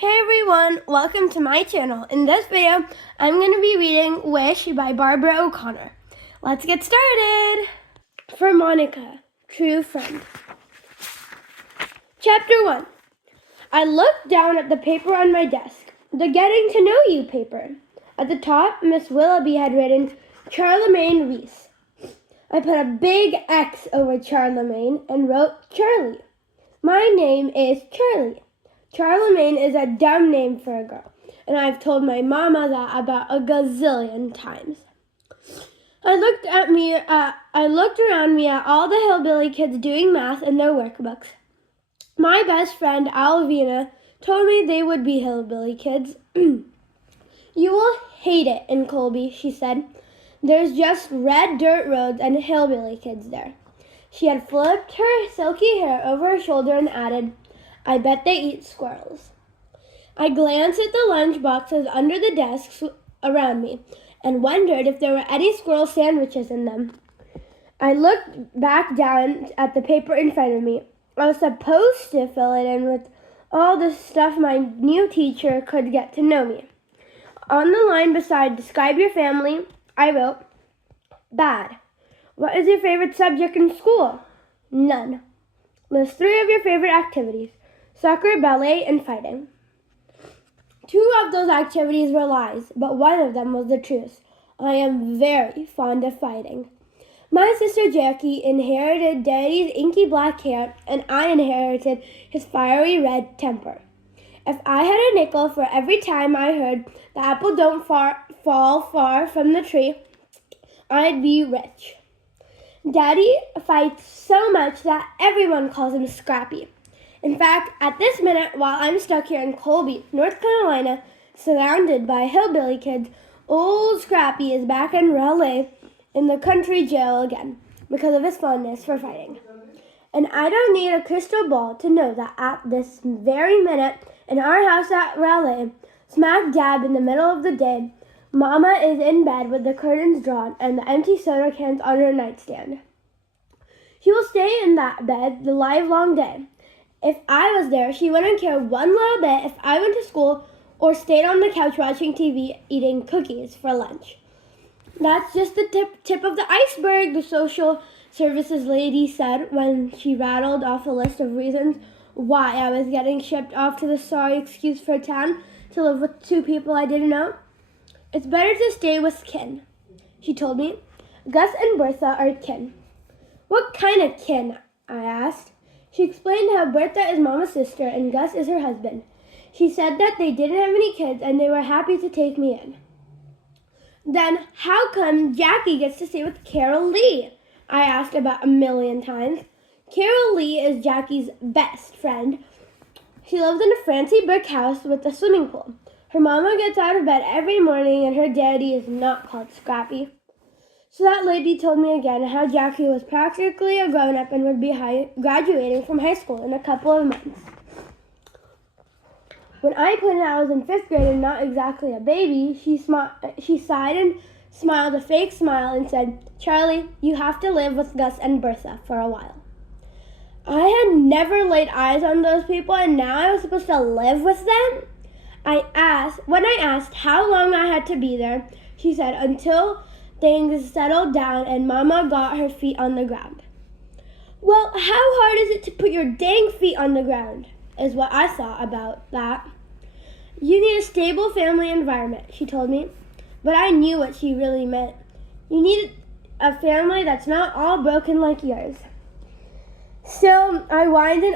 Hey everyone, welcome to my channel. In this video, I'm going to be reading Wish by Barbara O'Connor. Let's get started. For Monica, True Friend. Chapter 1. I looked down at the paper on my desk, the Getting to Know You paper. At the top, Miss Willoughby had written Charlemagne Reese. I put a big X over Charlemagne and wrote Charlie. My name is Charlie. Charlemagne is a dumb name for a girl, and I've told my mama that about a gazillion times. I looked around me at all the hillbilly kids doing math in their workbooks. My best friend Alvina told me they would be hillbilly kids. You will hate it in Colby, she said. There's just red dirt roads and hillbilly kids there. She had flipped her silky hair over her shoulder and added, I bet they eat squirrels. I glanced at the lunch boxes under the desks around me and wondered if there were any squirrel sandwiches in them. I looked back down at the paper in front of me. I was supposed to fill it in with all the stuff my new teacher could get to know me. On the line beside Describe Your Family, I wrote, Bad. What is your favorite subject in school? None. List 3 of your favorite activities. Soccer, ballet, and fighting. 2 of those activities were lies, but one of them was the truth. I am very fond of fighting. My sister Jackie inherited Daddy's inky black hair, and I inherited his fiery red temper. If I had a nickel for every time I heard the apple don't fall far from the tree, I'd be rich. Daddy fights so much that everyone calls him Scrappy. In fact, at this minute, while I'm stuck here in Colby, North Carolina, surrounded by hillbilly kids, old Scrappy is back in Raleigh in the country jail again because of his fondness for fighting. And I don't need a crystal ball to know that at this very minute, in our house at Raleigh, smack dab in the middle of the day, Mama is in bed with the curtains drawn and the empty soda cans on her nightstand. She will stay in that bed the livelong day. If I was there, she wouldn't care one little bit if I went to school or stayed on the couch watching TV eating cookies for lunch. That's just the tip of the iceberg, the social services lady said when she rattled off a list of reasons why I was getting shipped off to the sorry excuse for a town to live with 2 people I didn't know. It's better to stay with kin, she told me. Gus and Bertha are kin. What kind of kin? I asked. She explained how Bertha is Mama's sister and Gus is her husband. She said that they didn't have any kids and they were happy to take me in. Then how come Jackie gets to stay with Carol Lee? I asked about 1,000,000 times. Carol Lee is Jackie's best friend. She lives in a fancy brick house with a swimming pool. Her mama gets out of bed every morning and her daddy is not called Scrappy. So that lady told me again how Jackie was practically a grown-up and would be graduating from high school in a couple of months. When I pointed out I was in 5th grade and not exactly a baby, she sighed and smiled a fake smile and said, Charlie, you have to live with Gus and Bertha for a while. I had never laid eyes on those people and now I was supposed to live with them? When I asked how long I had to be there, she said, until things settled down and Mama got her feet on the ground. Well, how hard is it to put your dang feet on the ground, is what I thought about that. You need a stable family environment, she told me. But I knew what she really meant. You need a family that's not all broken like yours. So I whined and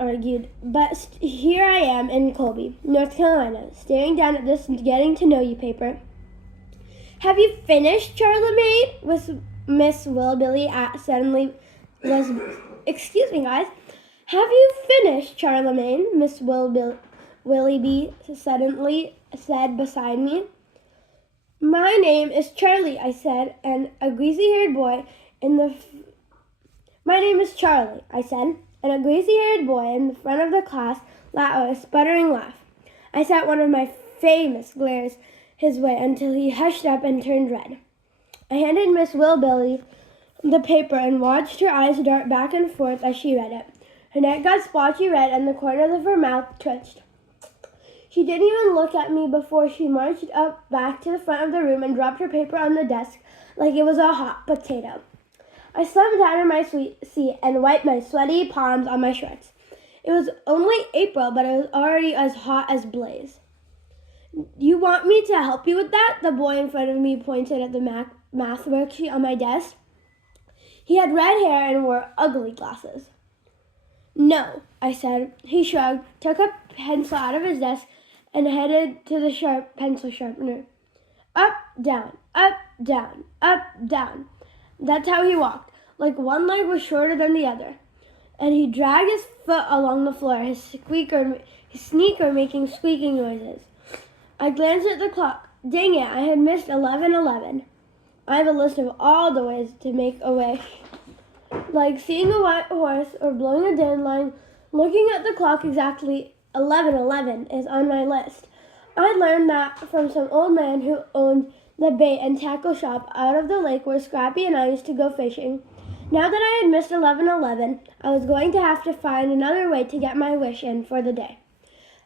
argued, but here I am in Colby, North Carolina, staring down at this Getting to Know You paper. Have you finished, Charlemagne? Miss Willoughby suddenly was, excuse me, guys. Have you finished, Charlemagne? Miss Willoughby suddenly said beside me. My name is Charlie, I said, and a greasy-haired boy My name is Charlie, I said, and a greasy-haired boy in the front of the class let out a sputtering laugh. I sent one of my famous glares his way until he hushed up and turned red. I handed Miss Willoughby the paper and watched her eyes dart back and forth as she read it. Her neck got splotchy red and the corners of her mouth twitched. She didn't even look at me before she marched up back to the front of the room and dropped her paper on the desk like it was a hot potato. I slumped down in my seat and wiped my sweaty palms on my shorts. It was only April, but it was already as hot as blaze. You want me to help you with that? The boy in front of me pointed at the math worksheet on my desk. He had red hair and wore ugly glasses. No, I said. He shrugged, took a pencil out of his desk, and headed to the pencil sharpener. Up, down, up, down, up, down. That's how he walked, like one leg was shorter than the other. And he dragged his foot along the floor, his sneaker making squeaking noises. I glanced at the clock. Dang it, I had missed 11:11. I have a list of all the ways to make a wish. Like seeing a white horse or blowing a dandelion, looking at the clock exactly 11:11 is on my list. I learned that from some old man who owned the bait and tackle shop out of the lake where Scrappy and I used to go fishing. Now that I had missed 11:11, I was going to have to find another way to get my wish in for the day.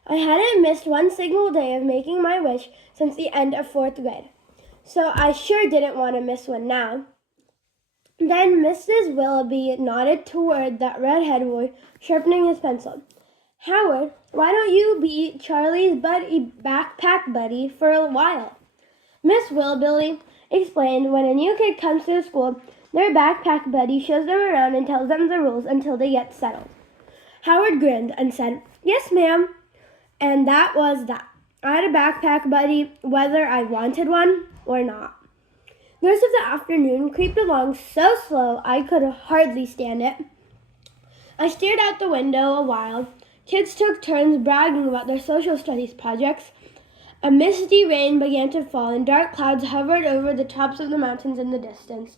I hadn't missed one single day of making my wish since the end of 4th grade, so I sure didn't want to miss one now. Then Mrs. Willoughby nodded toward that redhead boy sharpening his pencil. Howard, why don't you be Charlie's backpack buddy for a while? Miss Willoughby explained when a new kid comes to the school, their backpack buddy shows them around and tells them the rules until they get settled. Howard grinned and said, Yes, ma'am. And that was that. I had a backpack buddy whether I wanted one or not. The rest of the afternoon creeped along so slow I could hardly stand it. I stared out the window a while. Kids took turns bragging about their social studies projects. A misty rain began to fall and dark clouds hovered over the tops of the mountains in the distance.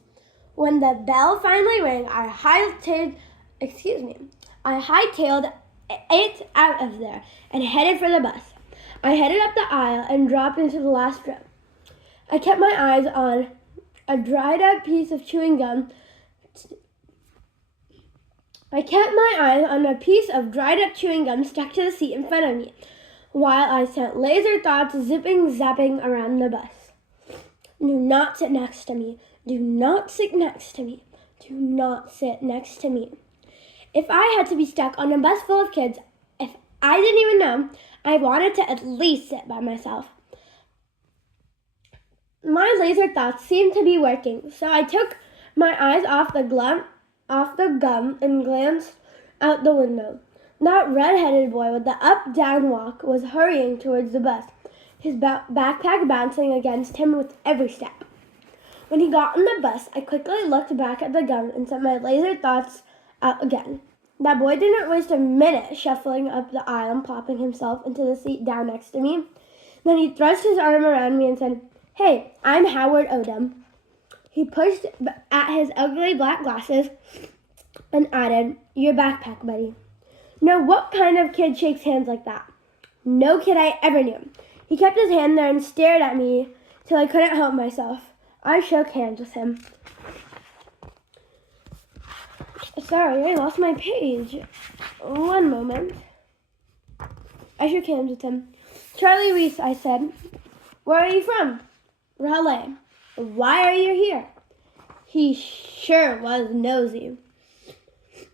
When the bell finally rang, I hightailed it out of there and headed for the bus. I headed up the aisle and dropped into the last row. I kept my eyes on a dried up piece of chewing gum. Stuck to the seat in front of me, while I sent laser thoughts zipping-zapping around the bus. Do not sit next to me. Do not sit next to me. Do not sit next to me. If I had to be stuck on a bus full of kids, if I didn't even know, I wanted to at least sit by myself. My laser thoughts seemed to be working, so I took my eyes off the gum and glanced out the window. That red-headed boy with the up-down walk was hurrying towards the bus, his backpack bouncing against him with every step. When he got on the bus, I quickly looked back at the gum and sent my laser thoughts out again. That boy didn't waste a minute shuffling up the aisle and plopping himself into the seat down next to me. Then he thrust his arm around me and said, Hey, I'm Howard Odom. He pushed at his ugly black glasses and added, Your backpack buddy. Now, what kind of kid shakes hands like that? No kid I ever knew. He kept his hand there and stared at me till I couldn't help myself. I shook hands with him. Sorry, I lost my page. One moment. I shook hands with him. Charlie Reese, I said. Where are you from? Raleigh. Why are you here? He sure was nosy.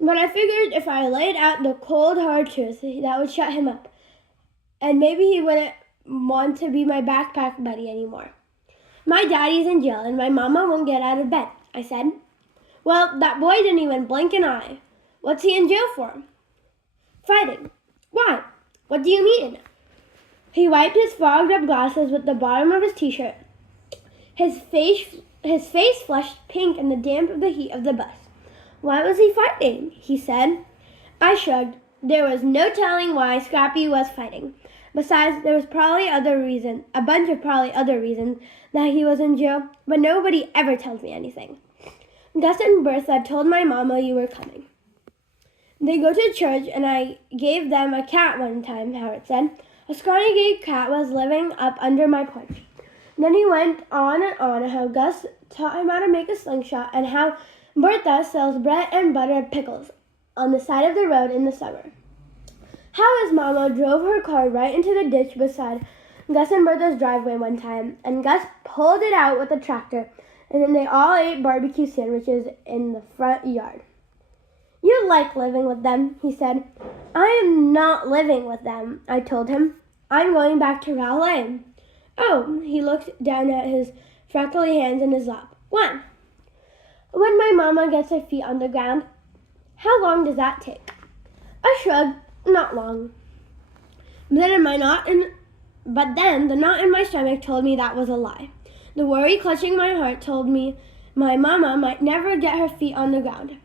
But I figured if I laid out the cold, hard truth, that would shut him up. And maybe he wouldn't want to be my backpack buddy anymore. My daddy's in jail and my mama won't get out of bed, I said. Well, that boy didn't even blink an eye. What's he in jail for? Fighting. Why? What do you mean? He wiped his fogged-up glasses with the bottom of his t-shirt. His face flushed pink in the damp of the heat of the bus. Why was he fighting? He said. I shrugged. There was no telling why Scrappy was fighting. Besides, there was a bunch of other reasons that he was in jail, but nobody ever tells me anything. Gus and Bertha told my mama you were coming. They go to church, and I gave them a cat one time, Howard said. A scrawny gay cat was living up under my porch. Then he went on and on how Gus taught him how to make a slingshot and how Bertha sells bread and butter pickles on the side of the road in the summer. How his mama drove her car right into the ditch beside Gus and Bertha's driveway one time, and Gus pulled it out with a tractor, and then they all ate barbecue sandwiches in the front yard. You like living with them, he said. I am not living with them, I told him. I'm going back to Rowley. Oh, he looked down at his freckly hands in his lap. When? When my mama gets her feet on the ground. How long does that take? I shrugged. Not long. But then the knot in my stomach told me that was a lie. The worry clutching my heart told me my mama might never get her feet on the ground.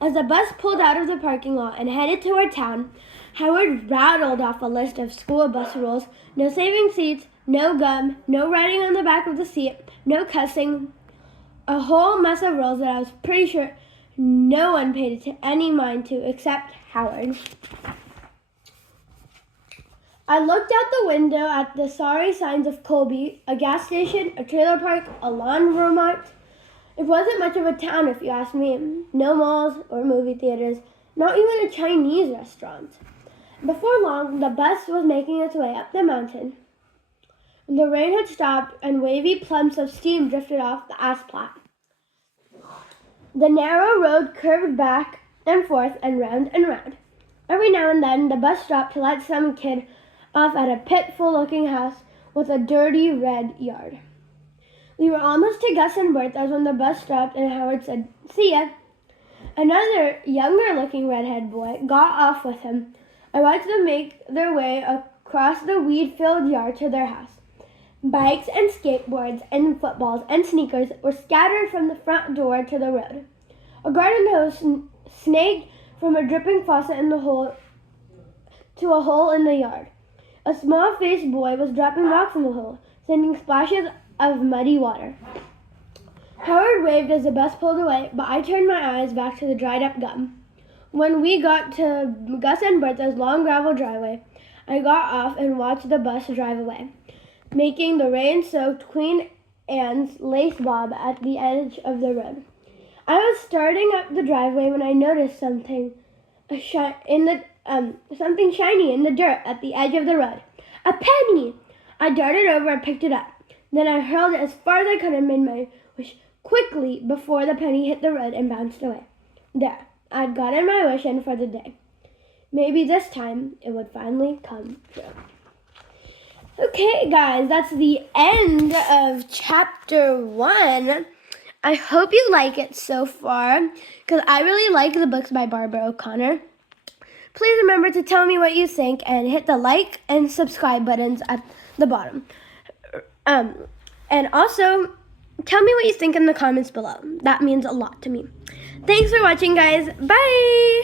As the bus pulled out of the parking lot and headed toward town, Howard rattled off a list of school bus rules. No saving seats, no gum, no riding on the back of the seat, no cussing. A whole mess of rules that I was pretty sure no one paid any mind to except Howard. I looked out the window at the sorry signs of Colby, a gas station, a trailer park, a laundromat. It wasn't much of a town if you ask me. No malls or movie theaters, not even a Chinese restaurant. Before long, the bus was making its way up the mountain. The rain had stopped and wavy plumps of steam drifted off the asphalt. The narrow road curved back and forth and round and round. Every now and then, the bus stopped to let some kid off at a pitiful-looking house with a dirty red yard. We were almost to Gus and Bertha's when the bus stopped and Howard said, "See ya." Another, younger-looking redhead boy got off with him. I watched them make their way across the weed-filled yard to their house. Bikes and skateboards and footballs and sneakers were scattered from the front door to the road. A garden hose snagged from a dripping faucet in the hole to a hole in the yard. A small-faced boy was dropping rocks in the hole, sending splashes of muddy water. Howard waved as the bus pulled away, but I turned my eyes back to the dried-up gum. When we got to Gus and Bertha's long gravel driveway, I got off and watched the bus drive away, making the rain-soaked Queen Anne's lace bob at the edge of the road. I was starting up the driveway when I noticed something shiny in the dirt at the edge of the road. A penny! I darted over and picked it up. Then I hurled it as far as I could and made my wish quickly before the penny hit the road and bounced away. There, I'd gotten my wish in for the day. Maybe this time it would finally come true. Okay, guys, that's the end of chapter 1. I hope you like it so far, because I really like the books by Barbara O'Connor. Please remember to tell me what you think and hit the like and subscribe buttons at the bottom. And also, tell me what you think in the comments below. That means a lot to me. Thanks for watching, guys. Bye!